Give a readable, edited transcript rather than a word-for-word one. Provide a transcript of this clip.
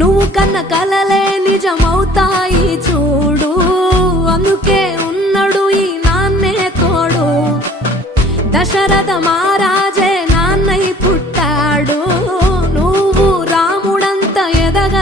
నువ్వు కన్న కలలే నిజమవుతాయి చూడు, అందుకే ఉన్నాడు ఈ నాన్నే తోడు. దశరథ మహారాజే నాన్నై పుట్టాడు, నువ్వు రాముడంత ఎదగ